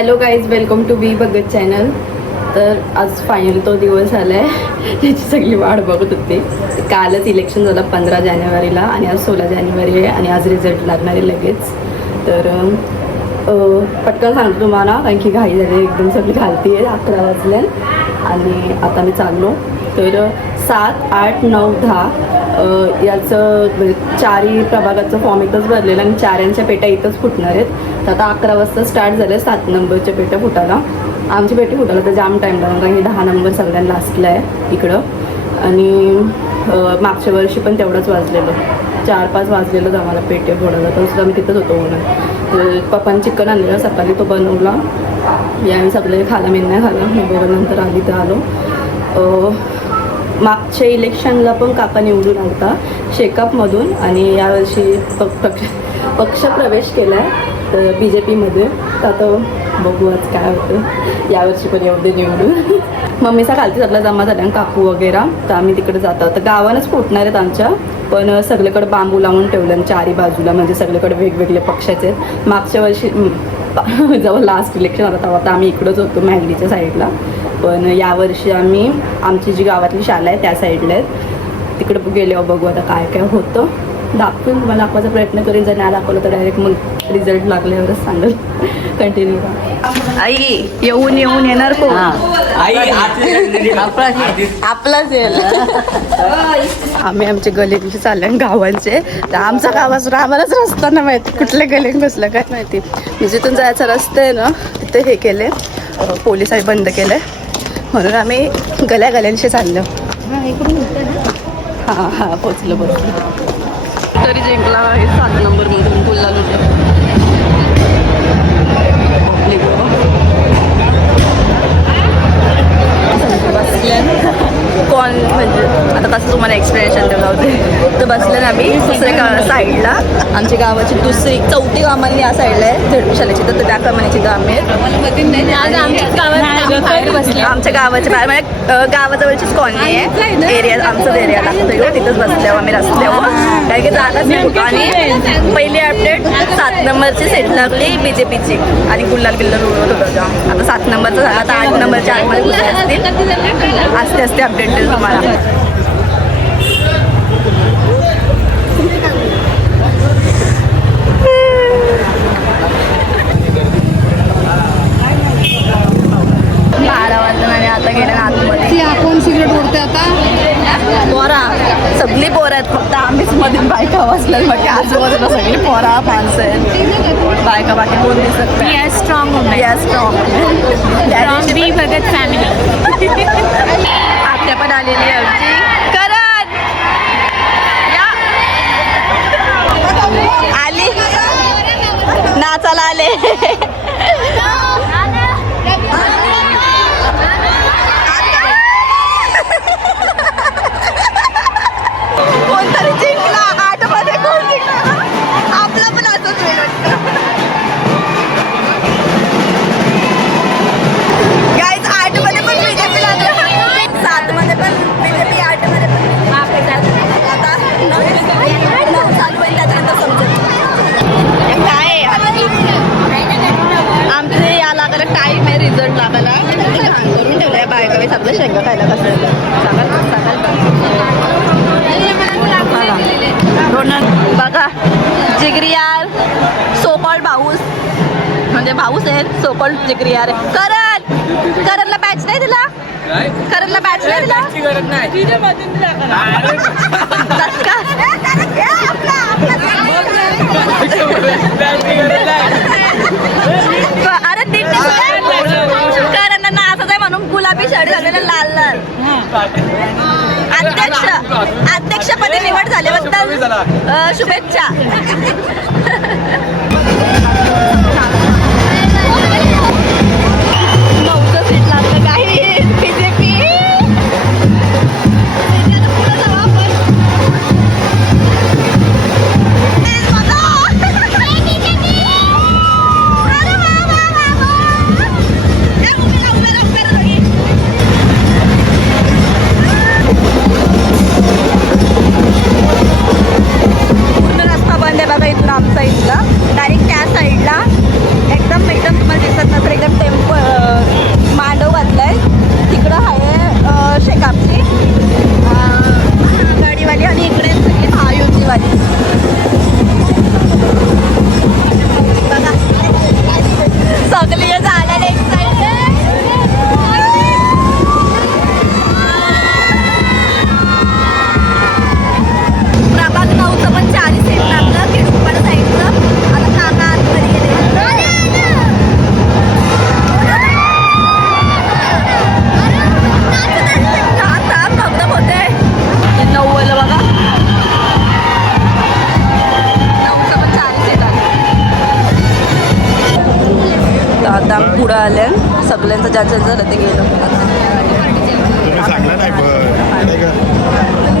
Hello guys, welcome to be बघत channel. तर आज फायनल तो दिवस आला आहे, त्याची सगळी वाट बघत होते. कालच इलेक्शन झालं 15 जानेवारीला आणि आज 16 जानेवारी आहे आणि आज रिझल्ट लागणार आहे लगेच. तर पटकन सांगतो तुम्हाला, कारण की घाई झाली एकदम, सगळी घालती आहे. 11 वाजल्या आणि आता मी चाललो. तर 7, 8, 9, 10 याचं चारही प्रभागाचं फॉर्म इथंच भरलेलं आणि चाऱ्यांच्या पेट्या इथंच फुटणार आहेत. तर आता 11 वाजता स्टार्ट झालं 7 नंबरच्या पेट्या फुटायला. आमची पेटी फुटायला तर जाम टाईम लागला, कारण की 10 नंबर सगळ्यांना लास्टला आहे इकडं. आणि मागच्या वर्षी पण तेवढंच वाजलेलं, 4-5 वाजलेलंच आम्हाला पेटे फोडायला. तर सुद्धा आम्ही तिथंच होतो म्हणून. तर पप्पांनी चिकन आणलेलं सकाळी, तो बनवला. यावेळी सगळे खाला, मी नाही खाला. मी बरोबर नंतर आली तर आलो. मागच्या इलेक्शनला पण काका निवडून आलता शेकापमधून आणि यावर्षी पक्षप्रवेश केला आहे BJPमध्ये. तर आता बघू आज काय होतं. यावर्षी पण एवढे निवडून. मम्मीचा खालती सगळा जमा झाल्या काकू वगैरे. तर आम्ही तिकडे जातो. तर गावानंच फुटणार आहेत आमच्या, पण सगळीकडे बांबू लावून ठेवलं चारी बाजूला, म्हणजे सगळीकडे वेगवेगळे पक्षाचे आहेत. मागच्या वर्षी जेव्हा लास्ट इलेक्शन होता तेव्हा तर आम्ही इकडंच होतो मॅगडीच्या साईडला, पण यावर्षी आम्ही आमची जी गावातली शाळा आहे त्या साईडला आहेत. तिकडे गेल्यावर बघू आता काय काय होतं. दाखवून मला दाखवायचा प्रयत्न करीन. जर नाही दाखवलं तर डायरेक्ट मग रिझल्ट लागल्यावरच सांगेल. कंटिन्यू. आई येऊन येणार को आपलाच आम्ही आमचे गले कसे चालले गावांचे. तर आमचा गाव असं आम्हालाच रस्ता नाही माहिती, कुठल्या गले बसलं काय माहिती. जिथून जायचा रस्ता आहे ना तिथे हे केले, पोलिसांनी बंद केलं, म्हणून आम्ही गल्यांशी चाललो. हां पोचलो. तरी जिंकला आहे 7 नंबरमधून गुलाल होते. कोण म्हणजे आता कसं तुम्हाला एक्सप्लेनेशन दिलं होते. तर बसल्याने आम्ही दुसऱ्या साईडला, आमच्या गावाची चौथी कामांनी या साईडला आहे झेडशालेची, तर त्या कामांची गाव आहे. आमच्या गावाच्या बाहेर म्हणजे गावाजवळचीच कॉलनी आहे, एरिया आमचाच एरिया लागतो. तिथंच बसल्यावर आम्ही रस्त्यावर, काही की जागाच नाही होतो. आणि पहिली अपडेट 7 नंबरची सेट लागली BJPची आणि गुल्लाल उडवत होतं. आता 7 नंबरचं झालं, आता 8 नंबरच्या आतमध्ये असतील, असते अपडेट देईल तुम्हाला. आणि आता गेल्या आतमध्ये कोण सिगरेट ओढते आता. पोरा सगळी पोरं आहेत, फक्त आम्हीच मध्ये बायका वाचल्या. बाकी आजूबाजूला सगळी पोरा माणसं आहेत, बायका बाकी कोण दिसत नाही. स्ट्रॉंग बी भगत फॅमिली. आत्या पण आलेली आमची. करण आली, नाचाला आले. कोणतरी जिंकला 8 मध्ये, कोण जिंकला आपला पण असंच वेळ वाटतं. गाईज 8 मध्ये पण BJP लागलं, 7 मध्ये पण BJP, 8 मध्ये पण. आता 9 चालू होईल, त्याच्यानंतर समजेल काय आमचे या लागायला टाईम आहे. रिझल्ट लागायला घाण करून ठेवलंय बायका सगळं शेंगा खायला कसं बघा. जिगरी यार सोकॉल्ड भाऊस, म्हणजे भाऊस आहे सोकॉल्ड जिगरी यार. करणला बॅच नाही दिला, करणला बॅच नाही दिला. अरे करणला नाचत आहे म्हणून गुलाबी शर्ट घाललेला लाल लाल. अध्यक्षपदी निवड झाल्याबद्दल शुभेच्छा. नऊचं सीट लागलं काही BJP. पूर्ण रस्ता बंद आहे बघा इथला, आमचा इथला डायरेक्ट त्या साईडला ज्याचं झालं ते गेलं. तुम्ही सांगला नाही पण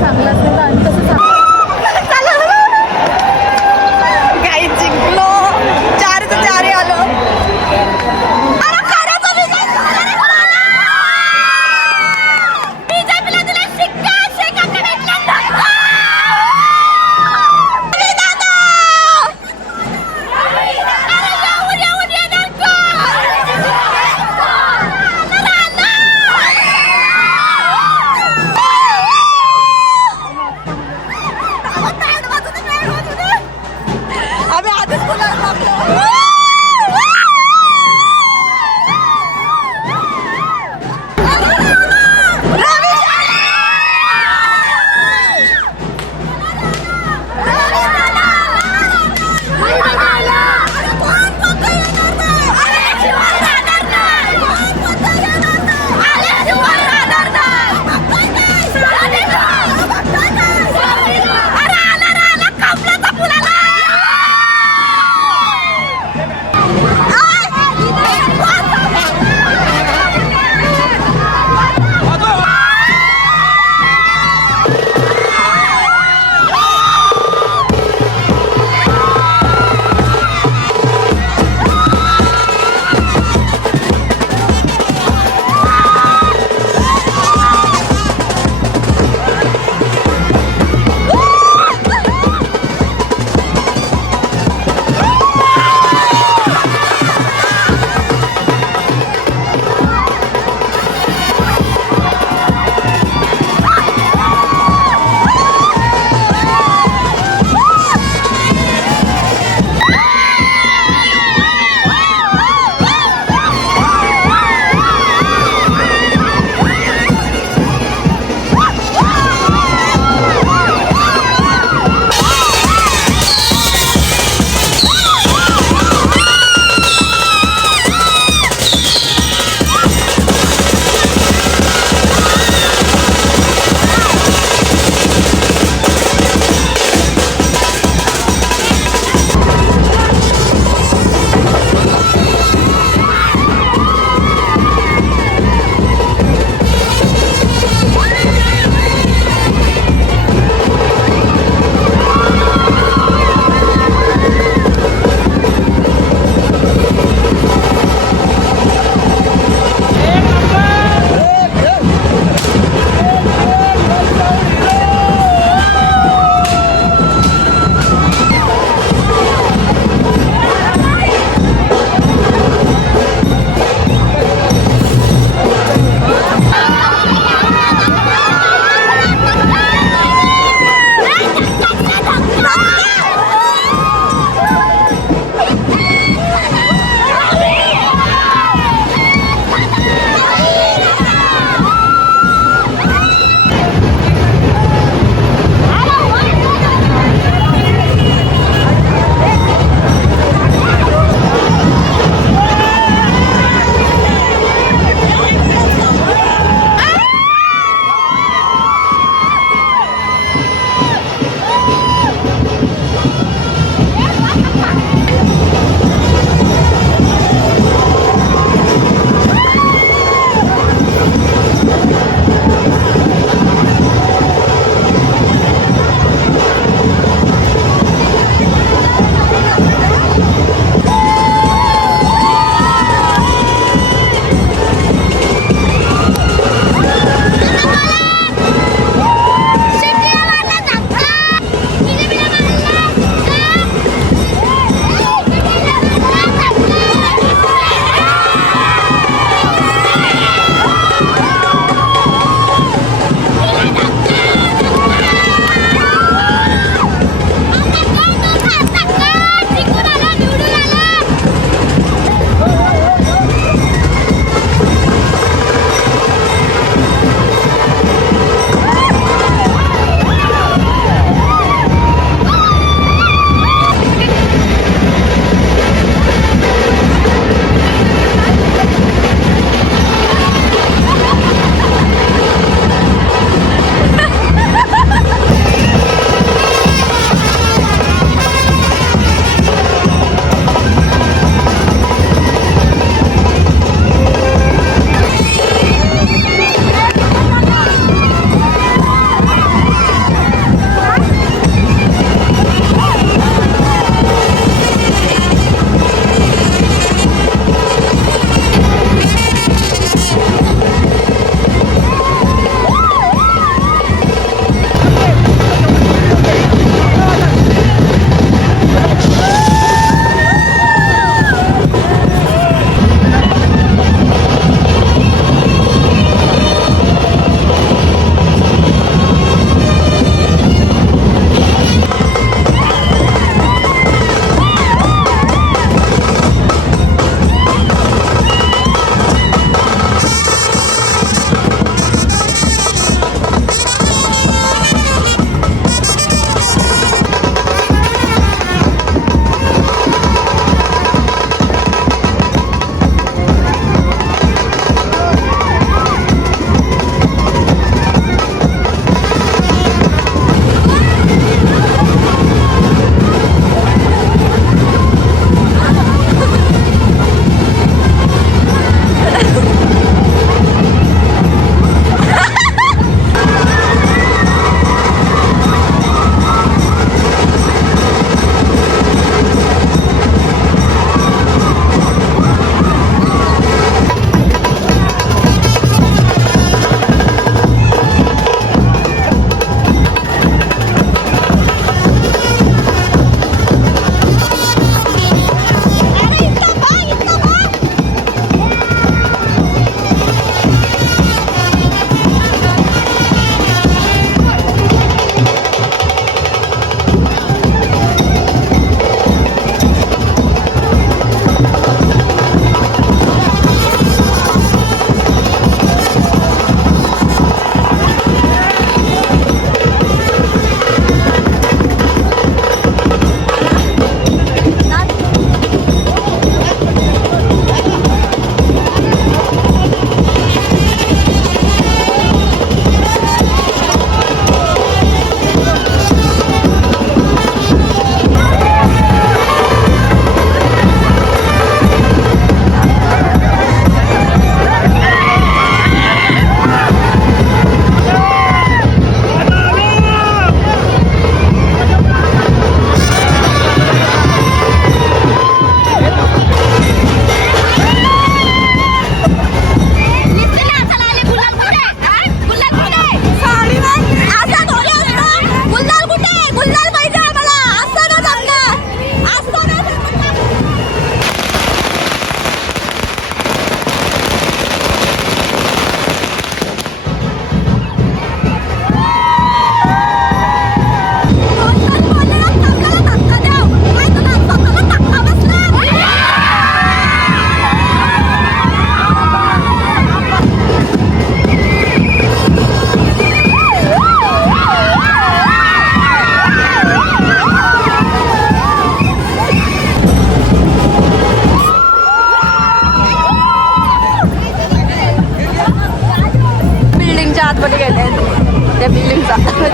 सांगलाच नाही तर आम्ही कसं सांगू? काही जिंकलो 4-4 आलो.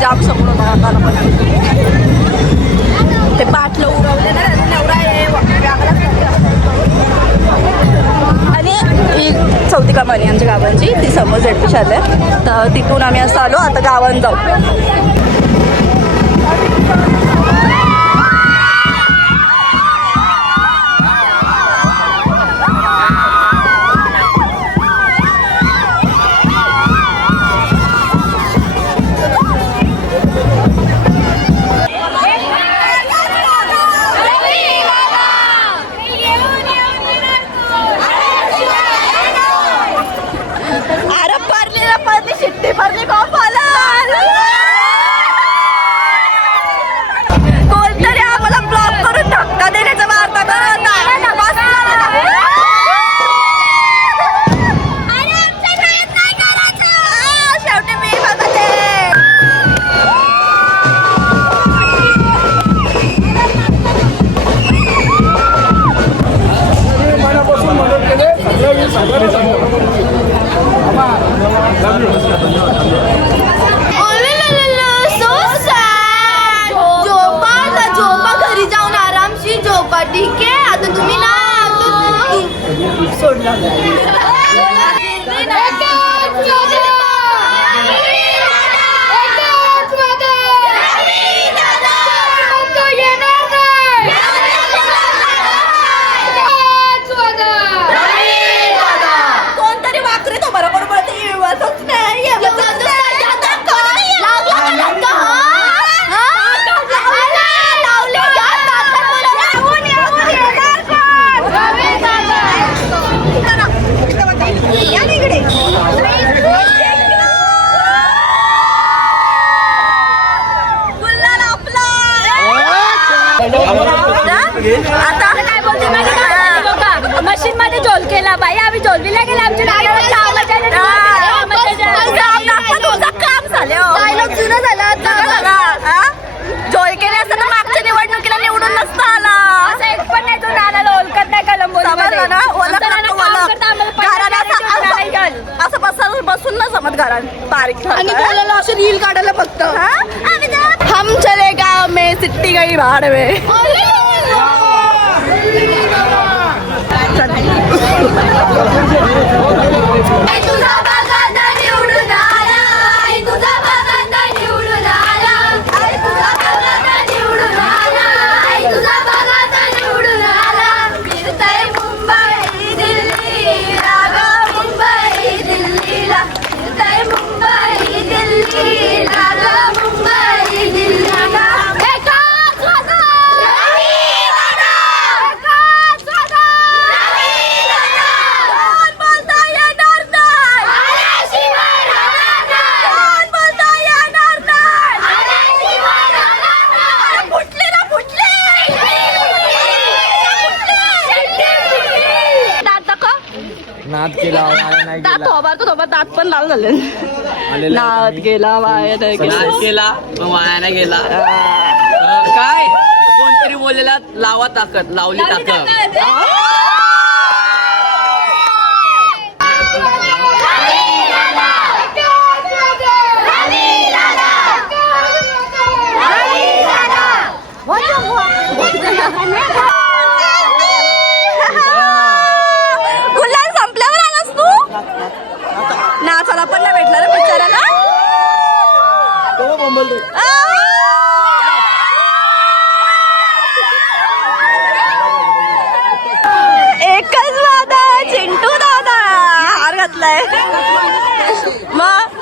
जाम समोर होता ते बाटलं उडवले ना एवढा आणि ही चौथी कमानी आमच्या गावांची ती समोर झेडपी शाळा आहे तर तिथून आम्ही असं आलो आता गावात जाऊ. कोणतरी आम्हाला ब्लॉक करून धक्का देण्याचा वार्ता करत शेवटी मी बघते मनापासून मदत केले झोपा घरी जाऊन आरामशी झोपा ठीक आहे आता तुम्ही ना सोडला कोणतरी वाकरे तो बरोबर बोलते येवतच नाही आता काय बोलते मशीन मध्ये झोल केला बाई आम्ही झोलवीला गेला आमच्या काम झालं जुनं झालं झोल केले असतं तर मागच्या निवडणुकीला निवडून नसता आला असं एक पण नाही तो नानाला ओळखत नाही असं बसून ना समज घरात बारीक आणि बोलायला असं रील काढायला फक्त हम चले गाव में सिट्टी गई भाड में नाद केला वाया नाही दात थोबार दात पण लाल झाले नाद गेला वाया नाही केला पण वाया नाही गेला काय कोणतरी बोललेला लावा ताकद लावली ताकद नाचाला पण नाही भेटला रे बिचाराला एकच वादा चिंटू दादा हार घातलाय मग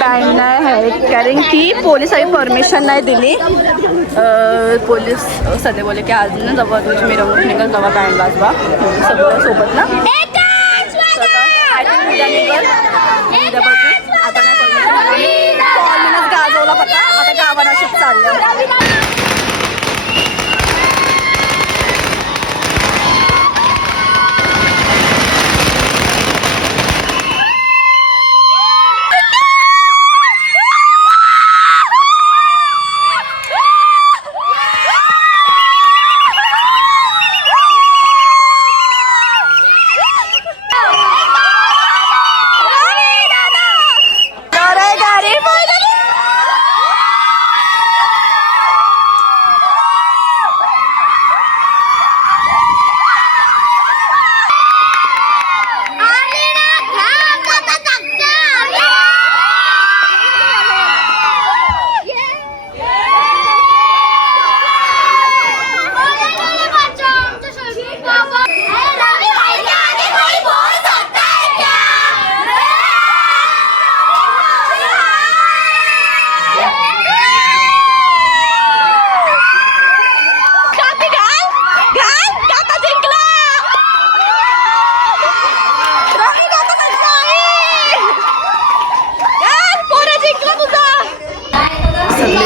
बँड नाही आहे कारण की पोलिसांनी परमिशन नाही दिली. पोलीस सध्या बोलले की आज ना जेव्हा तुझी मिरवणूक निघल तेव्हा बँड वाजवा सगळं सोबत ना. आता नाही गाजवला पता आता गावाला शिफ्ट चाललं.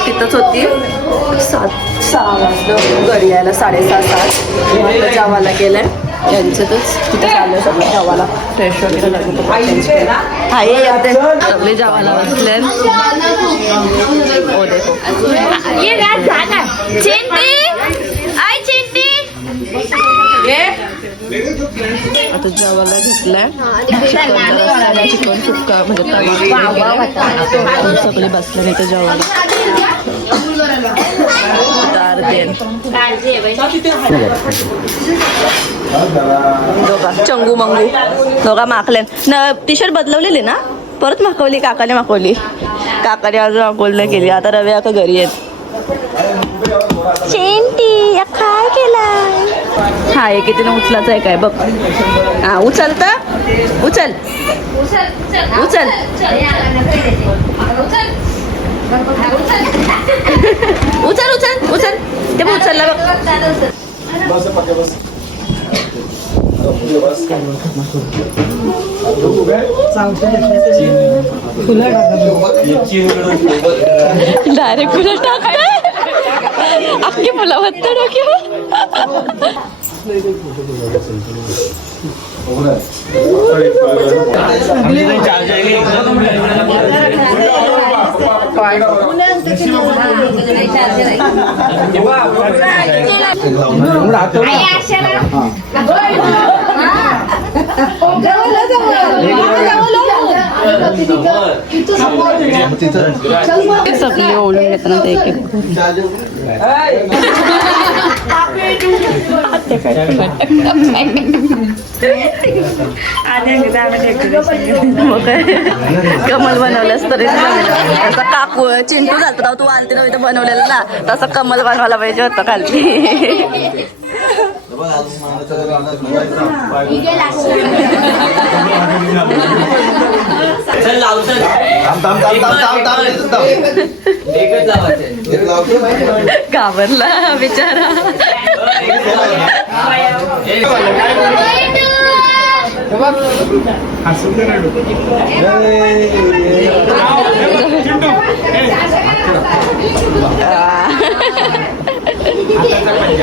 तिथंच होती. 6 वाजलं घरी यायला 6:30-7 जावाला गेलंय यांच्यातच तिथं चाललं सगळं जावाला फ्रेश वगैरे लागलं. सगळे जावाला बसले. ओ देखो आता जेवायला घेतलाय चिकन सुक्का म्हणजे सगळे बसले नाही तर जेवायला दोघा चंगू मंगू दोघा माकले न टी शर्ट बदलवलेली ना परत मागवली काकाने अजून मागवली नाही केली. आता रवी आता घरी आहेत. चेंटी काय केलाय हा एक किती उचलाच आहे काय बघ. हा उचल तर उचल उचल उचल उचल उचल ते उचलला बघ. डायरेक्ट फुलं टाकताय अख्खी फुलं होतं सगळे ओढून घेताना ते एक कमल बनवलंस तरी तसं काकू चिंटू झालता तू आणते ना बनवलेलं ना तसं कमल बनवायला पाहिजे होतं खालती. घाबरला बिचारा.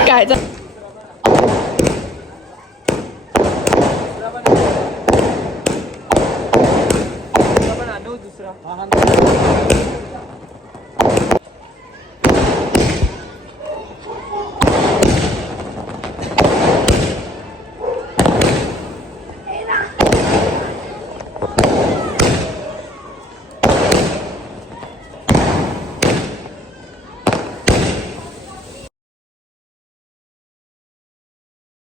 काय